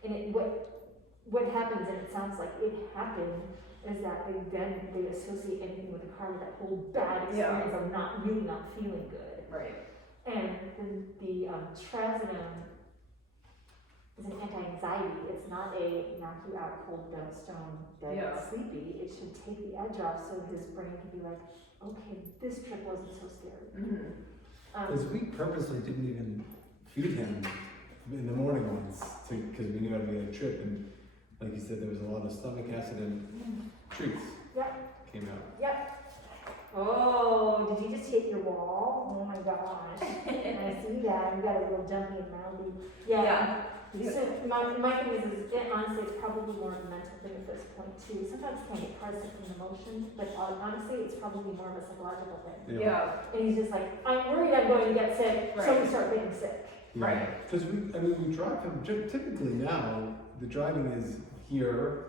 and what happens, and it sounds like it happened, is that they associate anything with the car with that whole bad experience of not feeling good. Right. And the trazodone is an anti-anxiety. It's not a knock you out, cold, dead, stone, dead, sleepy. It should take the edge off so his brain can be like, okay, this trip wasn't so scary. Because we purposely didn't even feed him in the morning once, because we knew how to be on a trip, and like you said, there was a lot of stomach acid and treats came out. Oh, did you just hit your wall? Oh my gosh. I see that. You got a little jumpy and moundy. So my thing is honestly, it's probably more of a mental thing at this point too. Sometimes it can get car sick from emotion, but honestly, it's probably more of a psychological thing. And he's just like, I'm worried I'm going to get sick, so we start getting sick. Right. Because we drive him, typically now, the driving is here,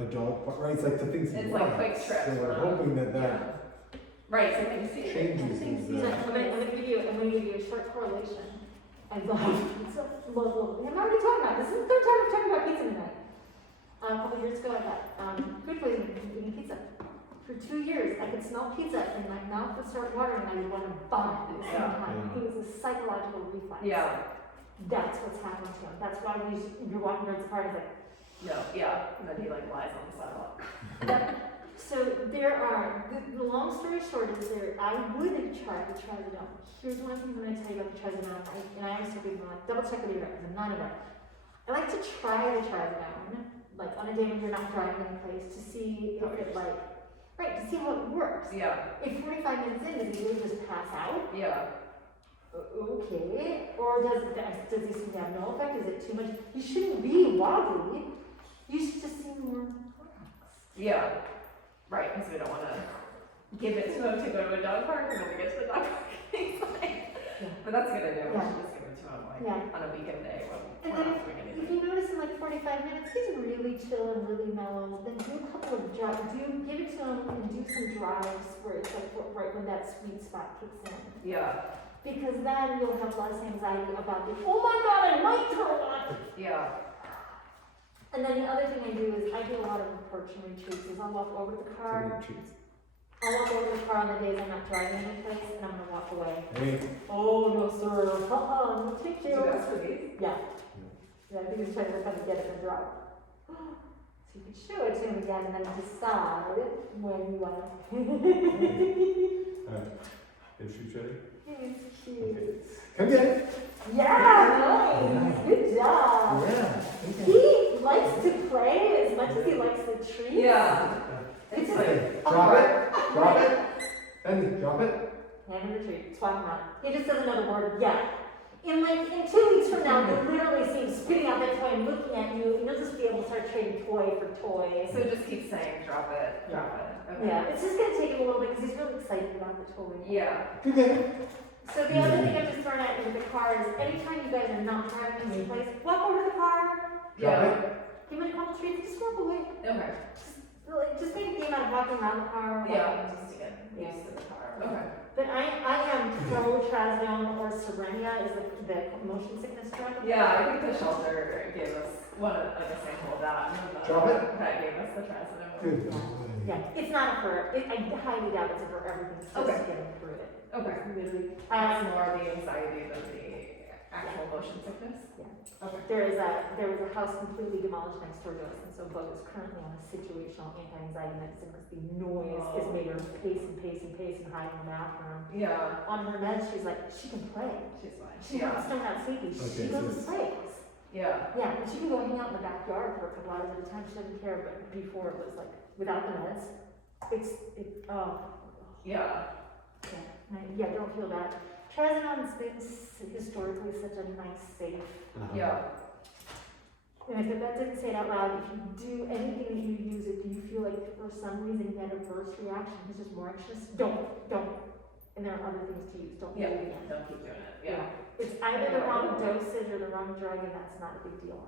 a dog park, right? It's like the things he It's wants. like quick trips. So we're hoping that Right, so when you see changes things. He's like, I'm gonna give you a short correlation. I love pizza. I'm already talking about this. This is the third time I'm talking about pizza tonight. A couple years ago, I got food poisoning from eating pizza. For 2 years, I could smell pizza and my mouth would start watering and I would want to vomit at the same time. It was a psychological reflex. That's what's happening to him. That's why you're walking towards the car and it's like, and then he like lies on the sidewalk. So there are, the long story short is I would have tried the trazodone. Here's one thing I'm going to tell you about the trazodone, and I always tell people, like, double check with your rep, because I'm not a rep. I like to try the trazodone, like on a day when you're not driving any place, to see if it to see how it works. If 45 minutes in, does he really just pass out? Okay. Or does he seem to have no effect? Is it too much? You shouldn't be wobbly. You should just seem more relaxed. Right, because we don't want to give it to him to go to a dog park, and when we get to the dog park, he's like, but that's a good idea, we should just give it to him like on a weekend day when and we're then not doing if anything. you notice in like 45 minutes, he's really chill and really mellow, then do a couple of drives, give it to him and do some drives where it's like right when that sweet spot kicks in. Because then you'll have less anxiety about the, oh my god, I might throw up! And then the other thing I do is I do a lot of approach and retreats. Is I'll walk over to the car. I'll walk over to the car on the days I'm not driving any place, and I'm gonna walk away. Hey. Oh no, sir! No, thank you. Yeah. I think he's trying to work out to get it and drop. So you can show it to him again, and then decide when you want to. Is she ready? He's cute. Come get it. Nice. Good job. Okay. He likes to play as much as he likes the trees. It's Okay, drop it. Benny, drop it. Hand him the treat, swap him out. He just doesn't know the word yet. In 2 weeks from now, you'll literally see him spitting out that toy and looking at you, and you'll just be able to start trading toy for toy. So just keep saying, drop it. Okay. Yeah, it's just gonna take him a little bit because he's really excited about the toy. Okay. So the other thing I'm just throwing at you with the car is anytime you guys are not driving any place, walk over to the car, Drop it. give him a couple treats, just walk away. Okay. Just make a game out of walking around the car. Just to get used to the car. Okay. But I am pro trazodone or Cerenia is the motion sickness drug. I think the shelter gave us a sample of that. And Drop it. That gave us the trazodone. Good. Yeah, it's not for, I highly doubt it's for everything, it's just Okay. getting through it. Okay. Literally. It's more the anxiety than the actual motion sickness? Okay. There was a house completely demolished next door to us, and so Bo is currently on a situational anti-anxiety medicine because the noise has made her pace and hide in the bathroom. On her meds, she's like, she can play. She's fine. She's not stoned out sleepy, she Okay, goes so to play. Yeah. Yeah, and she can go hang out in the backyard for a couple hours at a time, she doesn't care, but before it was like, without the meds, yeah, don't feel bad. Trazodone's been historically such a nice, safe. And if the vet didn't say it out loud, if you do anything that you use it, do you feel like for some reason you had a adverse reaction, he's just more anxious? Don't. And there are other things to use, don't do it again. Don't keep doing it. It's either the wrong dosage or the wrong drug, and that's not a big deal.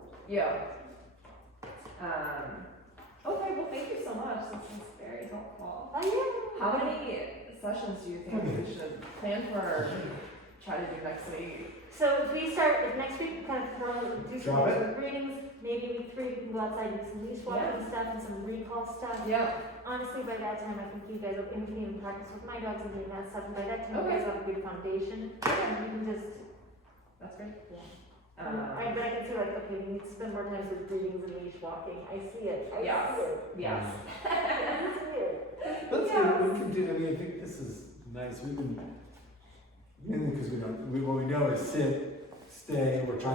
much. This is very helpful. Oh, yeah. How many sessions do you think we should plan for, try to do next week? So if we start, if next week, we kind of do some Drop it. readings, maybe week 3, we can go outside and do some leash walking stuff and some recall stuff. Yep. Honestly, by that time, I think you guys will in practice with my dogs and doing that stuff, and by that time, you Okay. guys have a good foundation. And you can just, That's great. yeah. Um, But I can see like, okay, we need to spend more time with readings and leash walking. I see it. I Yes. see it. yes. It's weird. That's good, we can do, I mean, I think this is nice, we've been, mainly because we don't, what we know is sit, stay, we're trying